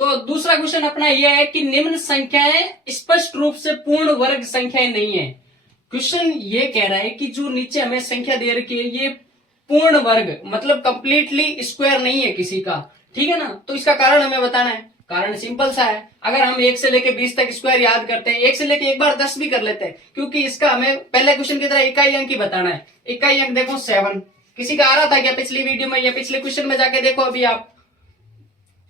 तो दूसरा क्वेश्चन अपना यह है कि निम्न संख्याएं स्पष्ट रूप से पूर्ण वर्ग संख्याएं नहीं है। क्वेश्चन ये कह रहा है कि जो नीचे हमें संख्या दे रखी है ये पूर्ण वर्ग मतलब कंप्लीटली स्क्वायर नहीं है किसी का, ठीक है ना। तो इसका कारण हमें बताना है। कारण सिंपल सा है, अगर हम 1 से लेके 20 तक स्क्वायर याद करते हैं, 1 से लेके एक बार 10 भी कर लेते हैं, क्योंकि इसका हमें पहले क्वेश्चन की तरह इकाई अंक ही बताना है। इकाई अंक देखो 7, किसी का आ रहा था क्या पिछली वीडियो में या पिछले क्वेश्चन में जाके देखो अभी आप।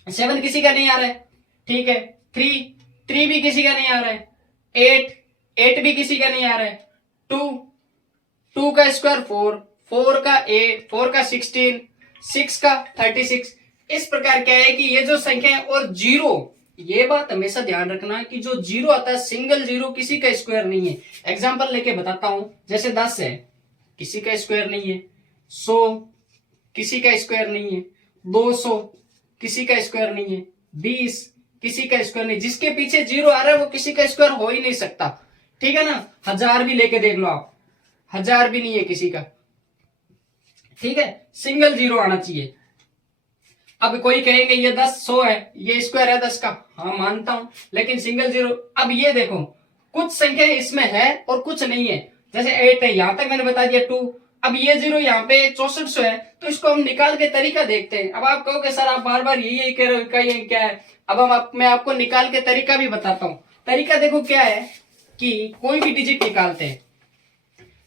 7 किसी का नहीं आ रहा है, ठीक है। 3 भी किसी का नहीं आ रहा है। 8 भी किसी का नहीं आ रहा है। 2 का स्क्वायर 4 का 8, 4 का 16, 6 का 36। इस प्रकार क्या है कि ये जो संख्या है और जीरो, ये बात हमेशा ध्यान रखना कि जो जीरो आता है सिंगल जीरो किसी का स्क्वायर नहीं है। एग्जांपल लेके बताता हूं, जैसे 10 है किसी का स्क्वायर नहीं है, 100 किसी का स्क्वायर नहीं है, 200 किसी का स्क्वायर नहीं है, 20 किसी का स्क्वायर नहीं। जिसके पीछे जीरो आ रहा है वो किसी का स्क्वायर हो ही नहीं सकता, ठीक है ना। 1000 भी लेके देख लो आप, 1000 भी नहीं है किसी का, ठीक है। सिंगल जीरो आना चाहिए। अब कोई कहेंगे ये 10 100 है, ये स्क्वायर है 10 का, हाँ मानता हूं, लेकिन सिंगल जीरो। अब ये देखो कुछ संख्या इसमें है और कुछ नहीं है, जैसे 8 है, यहां तक मैंने बता दिया 2। अब ये जीरो यहाँ पे 6400 है, तो इसको हम निकाल के तरीका देखते हैं। अब आप कहोगे सर आप बार बार यही कह रहे हो इकाई अंक क्या है। अब मैं आपको निकाल के तरीका भी बताता हूँ। तरीका देखो क्या है कि कोई भी डिजिट निकालते हैं,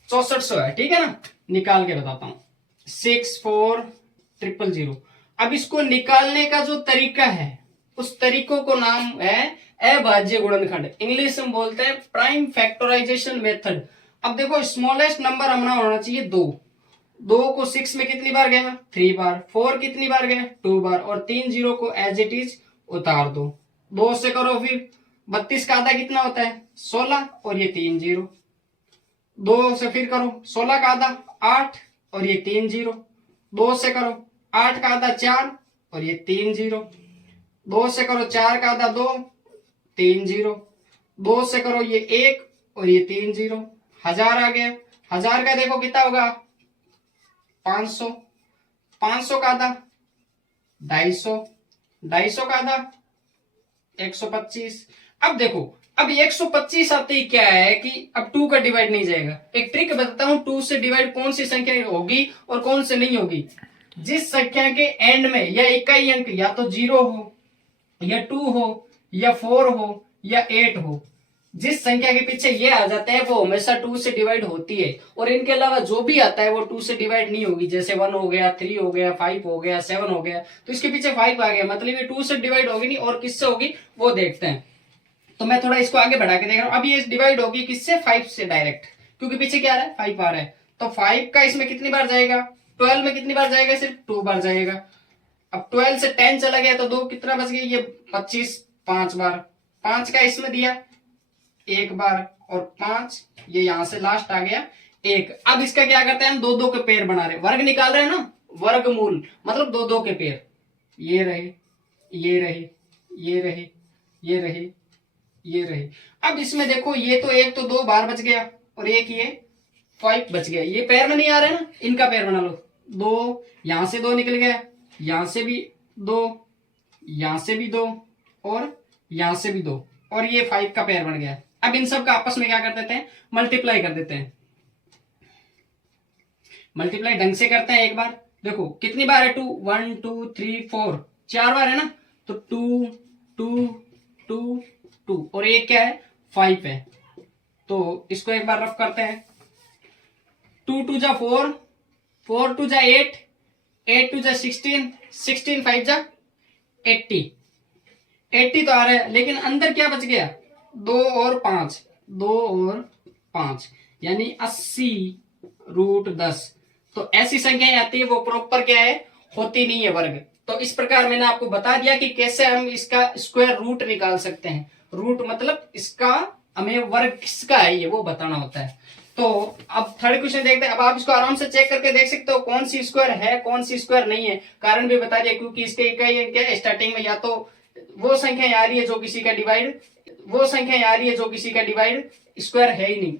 6400 है, ठीक है ना। निकाल के बताता हूं, 64000। अब इसको निकालने का जो तरीका है उस तरीकों को नाम है अभाज्य गुणनखंड। इंग्लिश में बोलते हैं प्राइम फैक्टराइजेशन मेथड। अब देखो स्मॉलेस्ट नंबर हमारा होना चाहिए 2। 2 को 6 में कितनी बार गया 3 बार, 4 कितनी बार गया 2 बार, और 3 जीरो को एज इट इज उतार दो। 2 से करो फिर 32 का आधा कितना होता है 16, और ये 3 जीरो। 2 से फिर करो 16 का आधा 8, और ये 3 जीरो। 2 से करो 8 का आधा 4, और ये 3 जीरो। 2 से करो 4 का आधा 2, 3 जीरो। 2 से करो ये 1, और ये 3 जीरो। 1000 आ गया। 1000 का देखो कितना होगा 500। 500 का आधा 250, 250 का आधा 125। अब देखो अब 125 आते ही क्या है कि अब 2 का डिवाइड नहीं जाएगा। एक ट्रिक बताता हूं, 2 से डिवाइड कौन सी संख्या होगी और कौन से नहीं होगी। जिस संख्या के एंड में या इकाई अंक या तो 0 हो या 2 हो या 4 हो या 8 हो, जिस संख्या के पीछे ये आ जाते हैं वो हमेशा 2 से डिवाइड होती है, और इनके अलावा जो भी आता है वो 2 से डिवाइड नहीं होगी। जैसे 1 हो गया, 3 हो गया, 5 हो गया, 7 हो गया, तो इसके पीछे 5 आ गया, मतलब ये 2 से डिवाइड होगी नहीं। और किससे होगी वो देखते हैं। तो मैं थोड़ा इसको आगे बढ़ा के देख रहा हूं। अब ये डिवाइड होगी किससे 5 से डायरेक्ट, क्योंकि पीछे क्या आ रहा है 5 आ रहा है। तो 5 का इसमें कितनी बार जाएगा 12 में कितनी बार जाएगा सिर्फ 2 बार जाएगा। अब 12 से 10 चला गया तो 2 कितना बच गया ये 25, 5 बार। 5 का इसमें दिया 1 बार, और 5 ये यहां से लास्ट आ गया 1। अब इसका क्या करते हैं हम 2-2 के पेयर बना रहे, वर्ग निकाल रहे हैं ना, वर्गमूल मतलब 2-2 के पेयर। ये रहे, ये रहे, ये रहे, ये रहे, ये रहे। अब इसमें देखो ये तो एक तो 2 बार बच गया, और एक ये 5 बच गया। ये पैर में नहीं आ रहे ना, इनका पैर बना लो। 2 यहां से 2 निकल गया, यहां से भी 2, यहां से भी 2, और यहां से भी 2, और ये 5 का पैर बन गया। अब इन सब का आपस में क्या कर देते हैं मल्टीप्लाई कर देते हैं। मल्टीप्लाई ढंग से करते हैं। एक बार देखो कितनी बार है 2, 1 2 3 4, 4 बार है ना। तो 2 2 2 2, और एक क्या है 5 है। तो इसको एक बार रफ करते हैं। 2 2 जा 4, 4 2 जा 8, 8 2 जा 16, 16 5 जा 80, 80 तो आ रहा है, लेकिन अंदर क्या बच गया 2 और 5, 2 और 5 यानी 80√10। तो ऐसी संख्याएं आती है वो प्रॉपर क्या है होती नहीं है वर्ग। तो इस प्रकार मैंने आपको बता दिया कि कैसे हम इसका स्क्वायर रूट निकाल सकते हैं। रूट मतलब इसका हमें वर्ग किसका है ये वो बताना होता है। तो अब थर्ड क्वेश्चन देखते हैं। अब आप इसको आराम से चेक करके देख सकते हो कौन सी स्क्वायर है कौन सी स्क्वायर नहीं है। कारण भी बता दिया क्योंकि इसके इकाई क्या है स्टार्टिंग में या तो वो संख्या आ रही है जो किसी का डिवाइड, वो संख्या आ रही है जो किसी का डिवाइड स्क्वायर है ही नहीं।